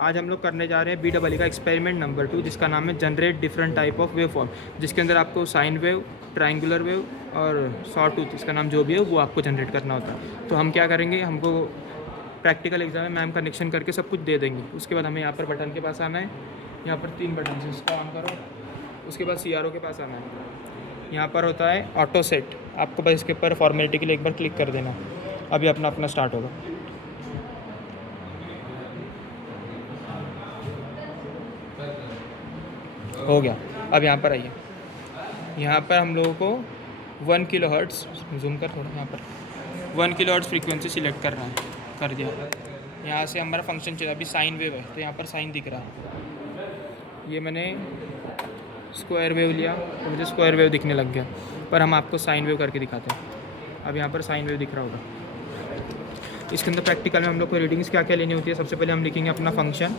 आज हम लोग करने जा रहे हैं BEE का एक्सपेरिमेंट नंबर 2, जिसका नाम है generate different type of wave form, जिसके अंदर आपको साइन वेव, ट्रायंगुलर वेव और सॉटूथ, इसका नाम जो भी है वो आपको जनरेट करना होता है। तो हम क्या करेंगे, हमको प्रैक्टिकल एग्जाम में मैम कनेक्शन करके सब कुछ दे देंगी। उसके बाद हमें यहाँ पर बटन के पास आना है, यहाँ पर 3 बटन से इसको ऑन करो। उसके बाद CRO के पास आना है, यहाँ पर होता है ऑटो सेट, आपको बस इसके ऊपर फॉर्मेलिटी के लिए एक बार क्लिक कर देना। अभी अपना स्टार्ट होगा। हो गया। अब यहाँ पर आइए, यहाँ पर हम लोगों को 1 किलोहर्ट्ज़, जूम कर थोड़ा, यहाँ पर 1 किलोहर्ट्ज़ फ्रीक्वेंसी सिलेक्ट करना है, कर दिया। यहाँ से हमारा फंक्शन चला, अभी साइन वेव है तो यहाँ पर साइन दिख रहा है। ये मैंने स्क्वायर वेव लिया तो मुझे स्क्वायर वेव दिखने लग गया, पर हम आपको साइन वेव करके दिखाते हैं। अब यहाँ पर साइन वेव दिख रहा होगा। इसके अंदर प्रैक्टिकल में हम लोग को रीडिंग्स क्या क्या लेनी होती है। सबसे पहले हम लिखेंगे अपना फंक्शन,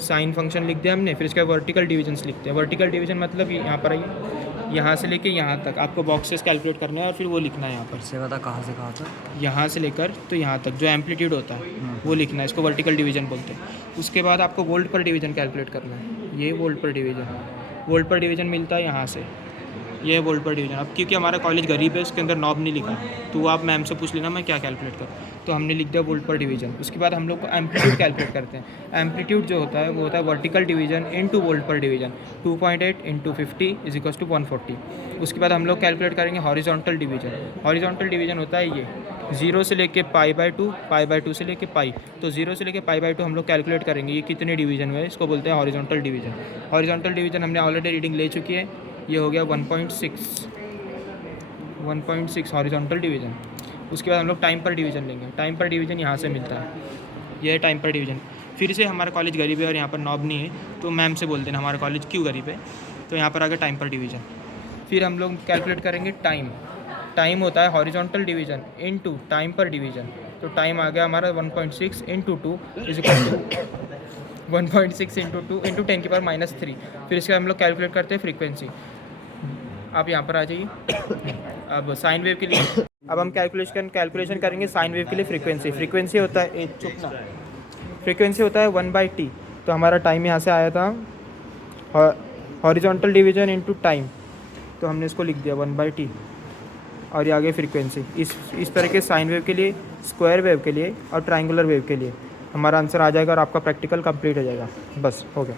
साइन फंक्शन लिख दिया हमने। फिर इसका वर्टिकल डिवीजन्स लिखते हैं। वर्टिकल डिवीजन मतलब यहाँ पर आइए, यहाँ से लेके यहाँ तक आपको बॉक्सेस कैलकुलेट करने हैं और फिर वो लिखना है यहाँ पर। से बता कहाँ से कहाँ तक? यहाँ से लेकर तो यहाँ तक जो एम्पलीट्यूड होता है वो लिखना है, इसको वर्टिकल डिवीजन बोलते हैं। उसके बाद आपको वोल्ट पर डिवीजन कैलकुलेट करना है, ये वोल्ट पर डिवीजन। वोल्ट पर डिवीजन मिलता है यहाँ से, ये वोल्ट पर डिवीजन। अब क्योंकि हमारा कॉलेज गरीब है, इसके अंदर नॉब नहीं लिखा, तो आप मैम से पूछ लेना मैं क्या कैलकुलेट करूँ। तो हमने लिख दिया वोल्ट पर डिवीजन। उसके बाद हम लोग को एम्पलीट्यूड कैलकुलेट करते हैं। एम्पलीट्यूड जो होता है वो होता है वर्टिकल डिवीजन इनटू वोल्ट पर डिवीजन। 2.8 × 50 = 140। उसके बाद हम लोग कैलकुलेट करेंगे हॉरिजॉन्टल डिवीजन। हॉरिजॉन्टल डिवीजन होता है ये 0 से लेके π/2, π/2 से लेके पाई। तो 0 से लेके π/2 हम लोग कैलकुलेट करेंगे ये कितने डिवीजन हुए, इसको बोलते हैं हॉरिजॉन्टल डिवीजन। हॉरिजॉन्टल डिवीजन हमने ऑलरेडी रीडिंग ले चुकी है, ये हो गया 1.6 हॉरिजॉन्टल डिवीजन। उसके बाद हम लोग टाइम पर डिवीजन लेंगे। टाइम पर डिवीजन यहाँ से मिलता है, यह है टाइम पर डिवीजन। फिर से हमारा कॉलेज गरीब है और यहाँ पर नॉब नहीं है, तो मैम से बोल देना हमारा कॉलेज क्यों गरीब है। तो यहाँ पर आ गया टाइम पर डिवीजन। फिर हम लोग कैलकुलेट करेंगे टाइम। टाइम होता है हॉरिजॉन्टल डिवीजन इनटू टाइम पर डिवीजन। तो टाइम आ गया हमारा 1.6 × 2 1.6 × 2 × 10⁻³ फिर इसके हम लोग कैलकुलेट करते हैं फ्रीक्वेंसी। आप यहाँ पर आ जाइए। अब साइन वेव के लिए अब हम कैलकुलेशन करेंगे साइन वेव के लिए फ्रीक्वेंसी होता है फ्रीक्वेंसी होता है 1/t। तो हमारा टाइम यहाँ से आया था हॉरिजॉन्टल डिवीजन इनटू टाइम, तो हमने इसको लिख दिया 1/t और ये आगे फ्रीक्वेंसी। इस तरह के साइन वेव के लिए, स्क्वायर वेव के लिए और ट्रायंगुलर वेव के लिए हमारा आंसर आ जाएगा और आपका प्रैक्टिकल कंप्लीट हो जाएगा। बस हो गया।